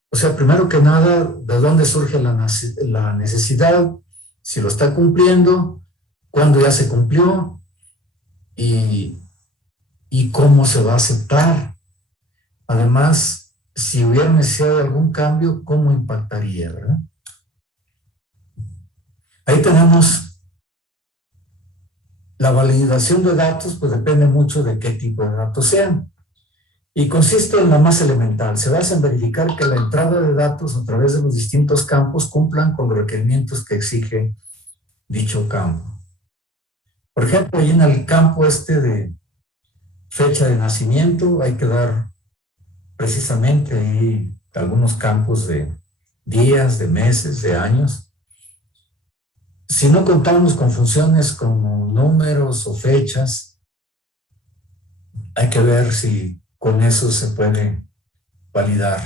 O sea, primero que nada, ¿de dónde surge la necesidad? Si lo está cumpliendo, cuándo ya se cumplió y cómo se va a aceptar. Además, si hubiera necesidad de algún cambio, ¿cómo impactaría, verdad? Ahí tenemos la validación de datos, pues depende mucho de qué tipo de datos sean. Y consiste en la más elemental. Se basa en verificar que la entrada de datos a través de los distintos campos cumplan con los requerimientos que exige dicho campo. Por ejemplo, ahí en el campo de fecha de nacimiento, hay que dar precisamente ahí algunos campos de días, de meses, de años. Si no contamos con funciones como números o fechas, hay que ver si con eso se puede validar.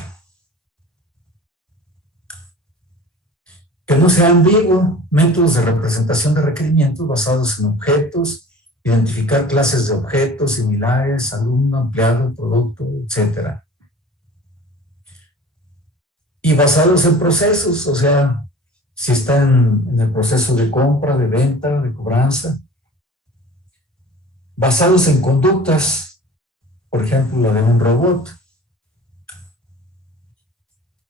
Que no sea ambiguo, métodos de representación de requerimientos basados en objetos, identificar clases de objetos similares, alumno, empleado, producto, etc. Y basados en procesos, o sea, si están en el proceso de compra, de venta, de cobranza. Basados en conductas, por ejemplo, la de un robot.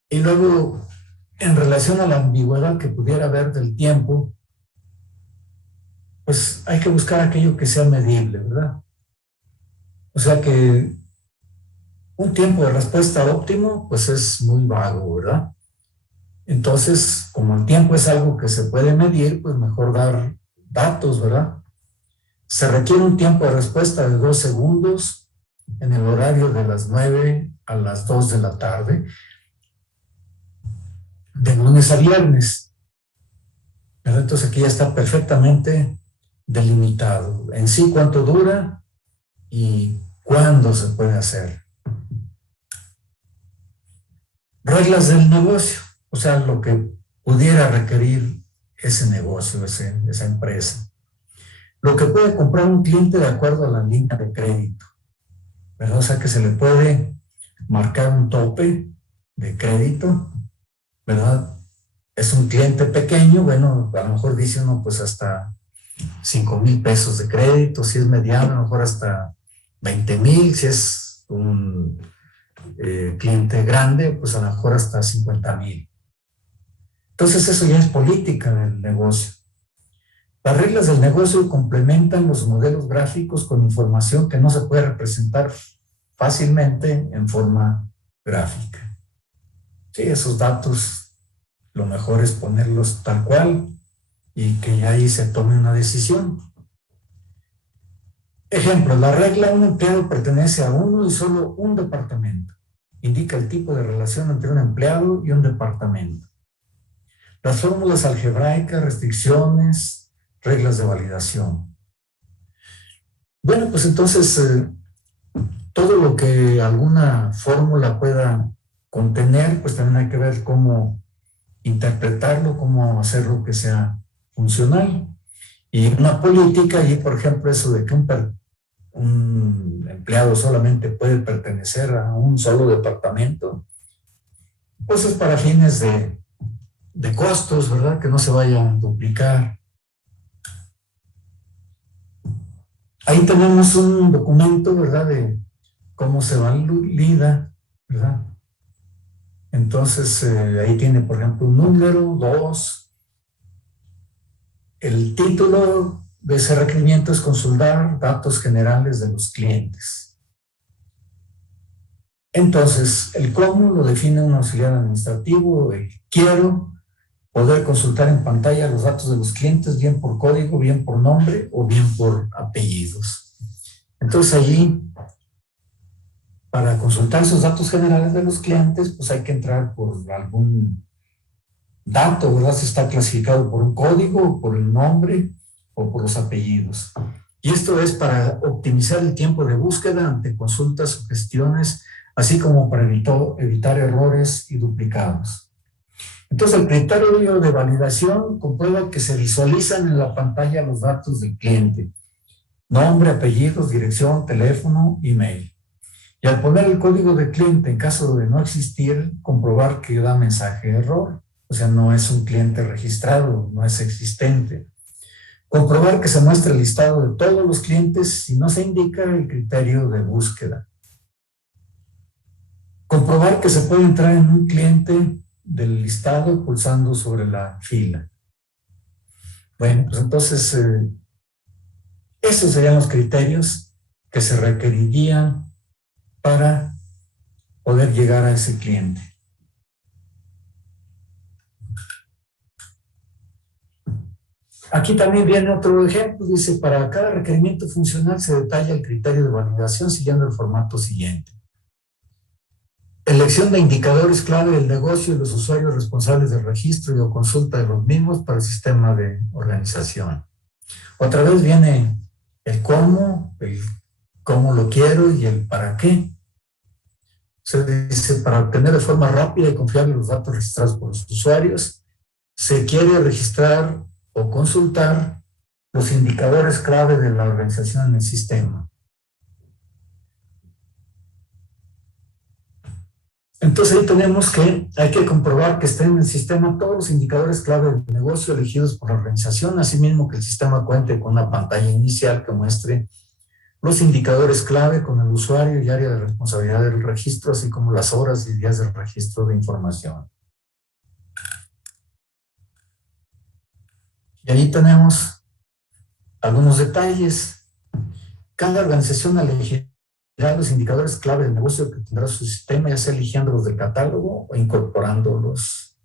Y luego, en relación a la ambigüedad que pudiera haber del tiempo, pues hay que buscar aquello que sea medible, ¿verdad? O sea que un tiempo de respuesta óptimo, pues es muy vago, ¿verdad? Entonces, como el tiempo es algo que se puede medir, pues mejor dar datos, ¿verdad? Se requiere un tiempo de respuesta de 2 segundos en el horario de las 9 a las 2 de la tarde, de lunes a viernes. ¿Verdad? Entonces aquí ya está perfectamente delimitado en sí cuánto dura y cuándo se puede hacer. Reglas del negocio, o sea, lo que pudiera requerir ese negocio, esa empresa. Lo que puede comprar un cliente de acuerdo a la línea de crédito, ¿verdad? O sea, que se le puede marcar un tope de crédito, ¿verdad? Es un cliente pequeño, bueno, a lo mejor dice uno, pues hasta 5,000 pesos de crédito, si es mediano, a lo mejor hasta 20,000, si es un cliente grande, pues a lo mejor hasta 50,000. Entonces eso ya es política del negocio. Las reglas del negocio complementan los modelos gráficos con información que no se puede representar fácilmente en forma gráfica. Sí, esos datos, lo mejor es ponerlos tal cual y que ahí se tome una decisión. Ejemplo, la regla un empleado pertenece a uno y solo un departamento. Indica el tipo de relación entre un empleado y un departamento. Las fórmulas algebraicas, restricciones, reglas de validación. Bueno, pues entonces todo lo que alguna fórmula pueda contener, pues también hay que ver cómo interpretarlo, cómo hacerlo que sea funcional. Y una política, y por ejemplo eso de que un empleado solamente puede pertenecer a un solo departamento, pues es para fines de costos, ¿verdad? Que no se vaya a duplicar. Ahí tenemos un documento, ¿verdad? De cómo se valida, ¿verdad? Entonces, ahí tiene, por ejemplo, un número, 2. El título de ese requerimiento es consultar datos generales de los clientes. Entonces, el cómo lo define un auxiliar administrativo, el quiero, poder consultar en pantalla los datos de los clientes, bien por código, bien por nombre o bien por apellidos. Entonces allí, para consultar esos datos generales de los clientes, pues hay que entrar por algún dato, ¿verdad? Si está clasificado por un código, por el nombre o por los apellidos. Y esto es para optimizar el tiempo de búsqueda ante consultas o gestiones, así como para evitar errores y duplicados. Entonces, el criterio de validación comprueba que se visualizan en la pantalla los datos del cliente: nombre, apellidos, dirección, teléfono, email. Y al poner el código de cliente, en caso de no existir, comprobar que da mensaje de error. O sea, no es un cliente registrado, no es existente. Comprobar que se muestra el listado de todos los clientes si no se indica el criterio de búsqueda. Comprobar que se puede entrar en un cliente del listado pulsando sobre la fila. Bueno, pues entonces, esos serían los criterios que se requerirían para poder llegar a ese cliente. Aquí también viene otro ejemplo, dice: para cada requerimiento funcional se detalla el criterio de validación siguiendo el formato siguiente. Elección de indicadores clave del negocio y los usuarios responsables del registro y o consulta de los mismos para el sistema de organización. Otra vez viene el cómo lo quiero y el para qué. Se dice: para obtener de forma rápida y confiable los datos registrados por los usuarios, se quiere registrar o consultar los indicadores clave de la organización en el sistema. Entonces ahí tenemos que hay que comprobar que estén en el sistema todos los indicadores clave del negocio elegidos por la organización, asimismo que el sistema cuente con una pantalla inicial que muestre los indicadores clave con el usuario y área de responsabilidad del registro, así como las horas y días del registro de información. Y ahí tenemos algunos detalles. Cada organización elegirá los indicadores clave del negocio que tendrá su sistema, ya sea eligiendo los del catálogo o incorporando los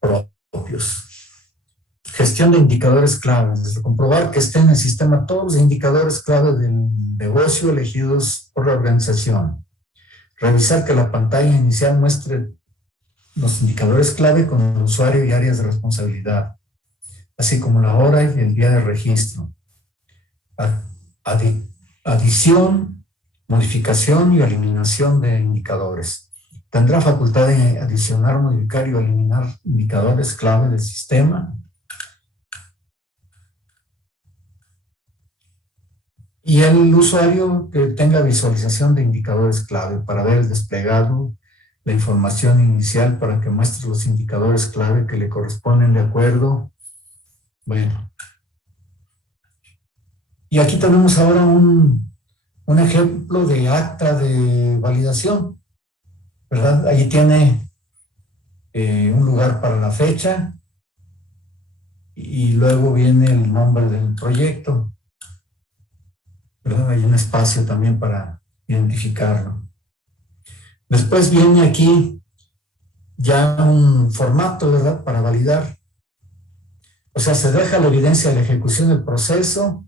propios. Gestión de indicadores claves. Comprobar que estén en el sistema todos los indicadores clave del negocio elegidos por la organización. Revisar que la pantalla inicial muestre los indicadores clave con el usuario y áreas de responsabilidad, así como la hora y el día de registro. Adición, modificación y eliminación de indicadores. Tendrá facultad de adicionar, modificar y eliminar indicadores clave del sistema. Y el usuario que tenga visualización de indicadores clave para ver el desplegado, la información inicial para que muestre los indicadores clave que le corresponden de acuerdo. Bueno. Y aquí tenemos ahora un ejemplo de acta de validación, ¿verdad? Ahí tiene un lugar para la fecha y luego viene el nombre del proyecto, ¿verdad? Hay un espacio también para identificarlo. Después viene aquí ya un formato, ¿verdad? Para validar. O sea, se deja la evidencia de la ejecución del proceso.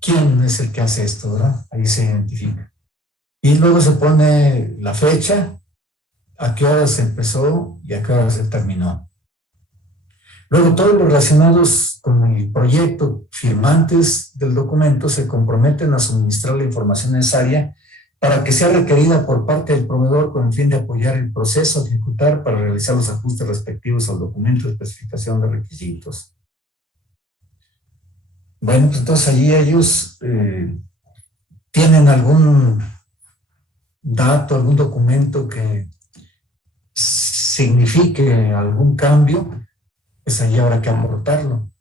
¿Quién es el que hace esto, verdad? Ahí se identifica. Y luego se pone la fecha, a qué hora se empezó y a qué hora se terminó. Luego, todos los relacionados con el proyecto, firmantes del documento, se comprometen a suministrar la información necesaria para que sea requerida por parte del proveedor con el fin de apoyar el proceso a ejecutar para realizar los ajustes respectivos al documento de especificación de requisitos. Bueno, pues entonces allí ellos tienen algún dato, algún documento que signifique algún cambio, pues allí habrá que aportarlo.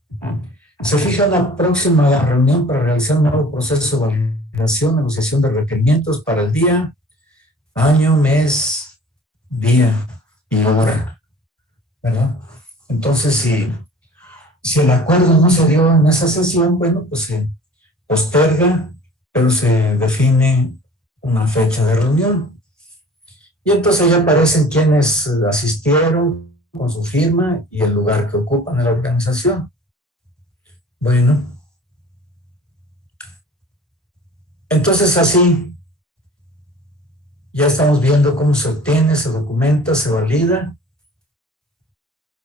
Se fija una próxima reunión para realizar un nuevo proceso de validación, negociación de requerimientos para el día, año, mes, día y hora, ¿verdad? Entonces, si el acuerdo no se dio en esa sesión, bueno, pues se posterga, pero se define una fecha de reunión. Y entonces ya aparecen quienes asistieron, con su firma y el lugar que ocupan en la organización. Bueno, entonces así ya estamos viendo cómo se obtiene, se documenta, se valida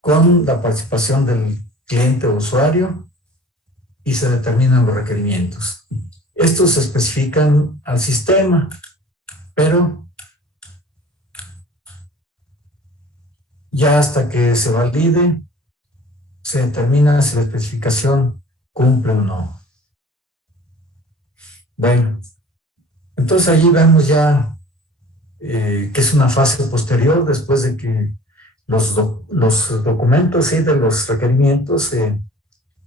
con la participación del cliente o usuario y se determinan los requerimientos. Estos se especifican al sistema, pero ya hasta que se valide, se determina si la especificación cumple o no. Bueno, entonces allí vemos ya que es una fase posterior después de que los documentos y de los requerimientos se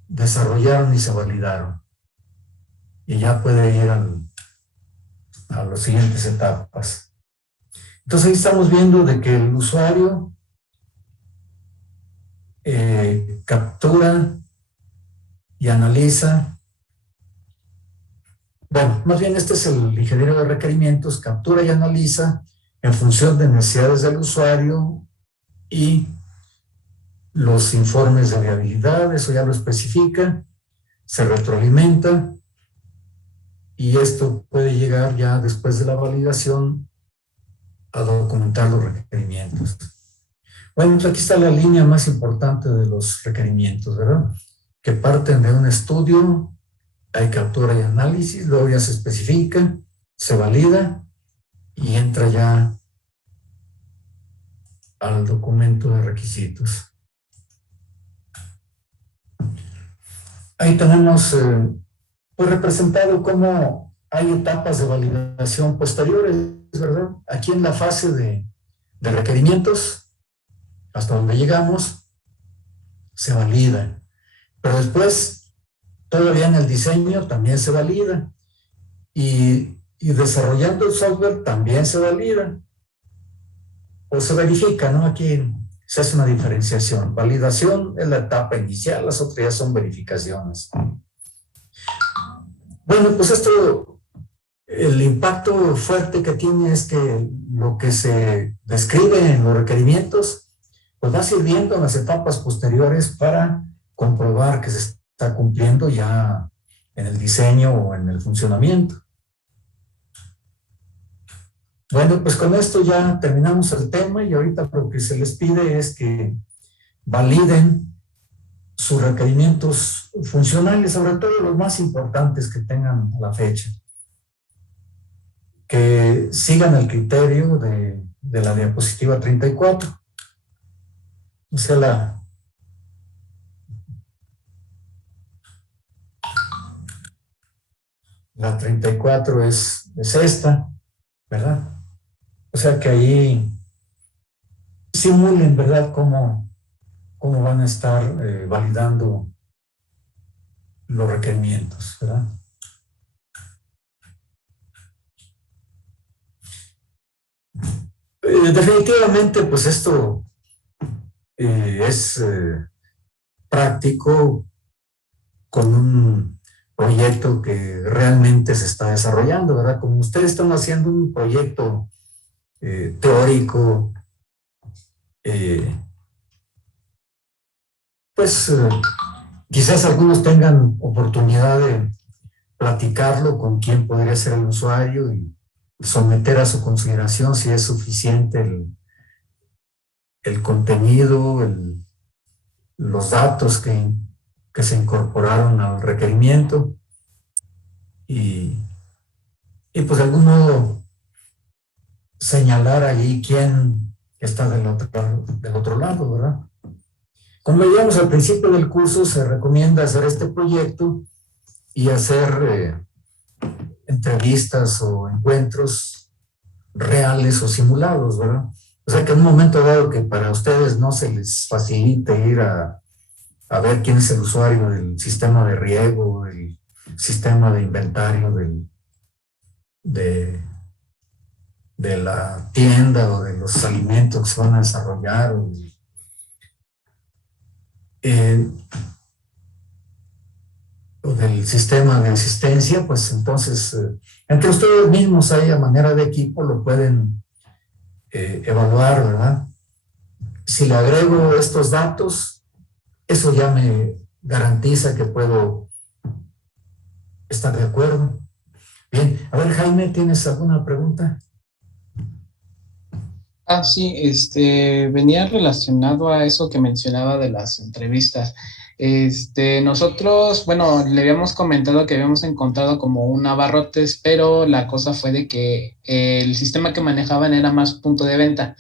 desarrollaron y se validaron. Y ya puede ir a las siguientes etapas. Entonces ahí estamos viendo de que el usuario captura y analiza. Bueno, más bien este es el ingeniero de requerimientos, captura y analiza en función de necesidades del usuario y los informes de viabilidad, eso ya lo especifica, se retroalimenta y esto puede llegar ya después de la validación a documentar los requerimientos. Bueno, pues aquí está la línea más importante de los requerimientos, ¿verdad? Que parten de un estudio, hay captura y análisis, luego ya se especifica, se valida y entra ya al documento de requisitos. Ahí tenemos pues representado cómo hay etapas de validación posteriores, ¿verdad? Aquí en la fase de requerimientos, hasta donde llegamos, se valida. Pero después, todavía en el diseño también se valida. Y desarrollando el software también se valida. O se verifica, ¿no? Aquí se hace una diferenciación. Validación es la etapa inicial, las otras ya son verificaciones. Bueno, pues esto, el impacto fuerte que tiene es que lo que se describe en los requerimientos, pues va sirviendo en las etapas posteriores para comprobar que se está cumpliendo ya en el diseño o en el funcionamiento. Bueno, pues con esto ya terminamos el tema y ahorita lo que se les pide es que validen sus requerimientos funcionales, sobre todo los más importantes que tengan a la fecha. Que sigan el criterio de la diapositiva 34. O sea, la 34 es esta, ¿verdad? O sea que ahí simulen, ¿verdad?, cómo van a estar validando los requerimientos, ¿verdad? Definitivamente, pues esto es práctico con un proyecto que realmente se está desarrollando, ¿verdad? Como ustedes están haciendo un proyecto teórico, pues quizás algunos tengan oportunidad de platicarlo con quién podría ser el usuario y someter a su consideración si es suficiente el contenido, los datos que se incorporaron al requerimiento y pues de algún modo señalar allí quién está del otro lado, ¿verdad? Como veíamos al principio del curso, se recomienda hacer este proyecto y hacer entrevistas o encuentros reales o simulados, ¿verdad? O sea que en un momento dado que para ustedes no se les facilite ir a ver quién es el usuario del sistema de riego, el sistema de inventario de la tienda o de los alimentos que se van a desarrollar o del sistema de asistencia, pues entonces entre ustedes mismos ahí a manera de equipo lo pueden evaluar, ¿verdad? Si le agrego estos datos, eso ya me garantiza que puedo estar de acuerdo. Bien, a ver, Jaime, ¿tienes alguna pregunta? Sí, venía relacionado a eso que mencionaba de las entrevistas. Nosotros, bueno, le habíamos comentado que habíamos encontrado como un abarrotes, pero la cosa fue de que el sistema que manejaban era más punto de venta,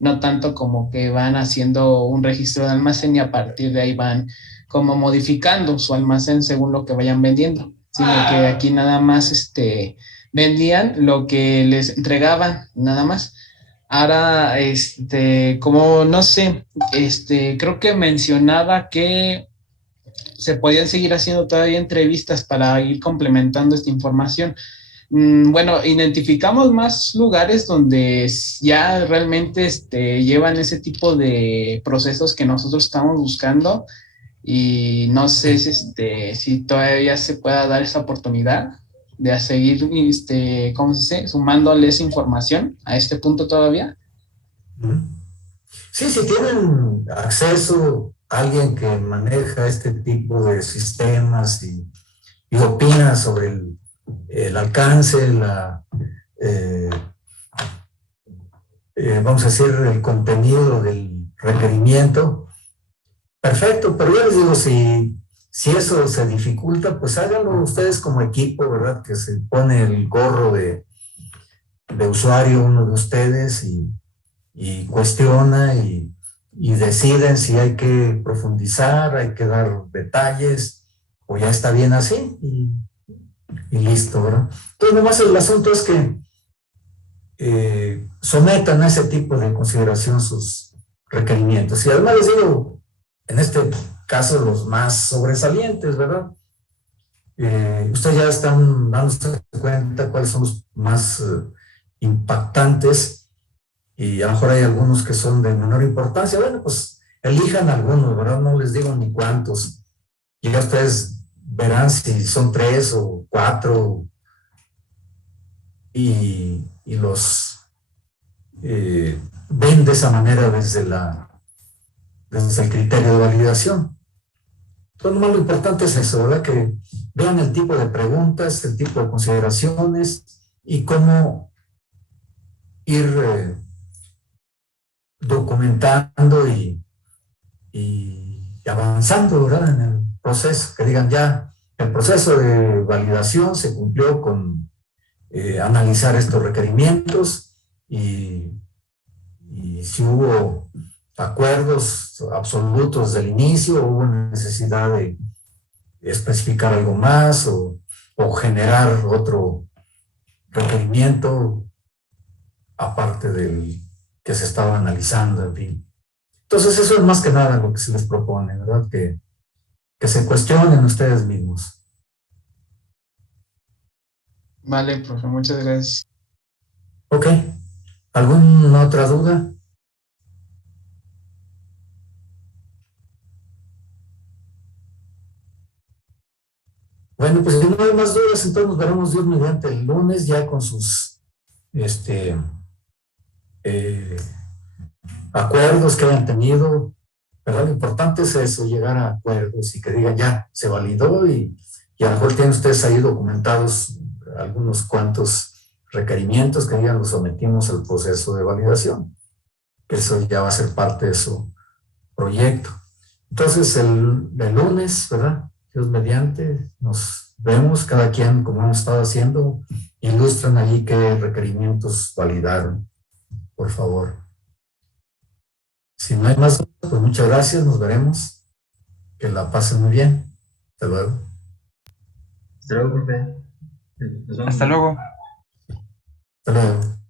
no tanto como que van haciendo un registro de almacén y a partir de ahí van como modificando su almacén según lo que vayan vendiendo, sino que aquí nada más, vendían lo que les entregaban, nada más. Ahora, como no sé, creo que mencionaba que se podían seguir haciendo todavía entrevistas para ir complementando esta información. Bueno, identificamos más lugares donde ya realmente llevan ese tipo de procesos que nosotros estamos buscando y no sé si todavía se pueda dar esa oportunidad de seguir, ¿cómo se dice? Sumándoles información a este punto todavía. Sí, si tienen acceso a alguien que maneja este tipo de sistemas y opina sobre el alcance, eh, vamos a decir, el contenido del requerimiento, perfecto, pero yo les digo, si eso se dificulta, pues háganlo ustedes como equipo, ¿verdad? Que se pone el gorro de usuario uno de ustedes y cuestiona y deciden si hay que profundizar, hay que dar detalles o ya está bien así y listo, ¿verdad? Entonces, nomás el asunto es que sometan a ese tipo de consideración sus requerimientos. Y además les digo, en este caso, los más sobresalientes, ¿verdad? Ustedes ya están dándose cuenta cuáles son los más impactantes y a lo mejor hay algunos que son de menor importancia. Bueno, pues elijan algunos, ¿verdad? No les digo ni cuántos. Y ya ustedes verán si son 3 o 4 y los ven de esa manera desde el criterio de validación. Entonces, nomás lo importante es eso, ¿verdad? Que vean el tipo de preguntas, el tipo de consideraciones y cómo ir documentando y avanzando, ¿verdad? En el proceso, que digan ya, el proceso de validación se cumplió con analizar estos requerimientos y si hubo acuerdos absolutos del inicio, hubo necesidad de especificar algo más o generar otro requerimiento aparte del que se estaba analizando, en fin. Entonces eso es más que nada lo que se les propone, ¿verdad? Que se cuestionen ustedes mismos. Vale, profe, muchas gracias. Ok, ¿alguna otra duda? Bueno, pues si no hay más dudas, entonces nos veremos Dios mediante el lunes ya con sus este, eh, acuerdos que hayan tenido, ¿verdad? Lo importante es eso, llegar a acuerdos y que digan ya, se validó y a lo mejor tienen ustedes ahí documentados algunos cuantos requerimientos que digan los sometimos al proceso de validación, que eso ya va a ser parte de su proyecto. Entonces el lunes, ¿verdad? Dios mediante, nos vemos cada quien como hemos estado haciendo, ilustran allí qué requerimientos validaron, por favor. Si no hay más, pues muchas gracias, nos veremos. Que la pasen muy bien. Hasta luego. Hasta luego, profe. Hasta luego. Hasta luego.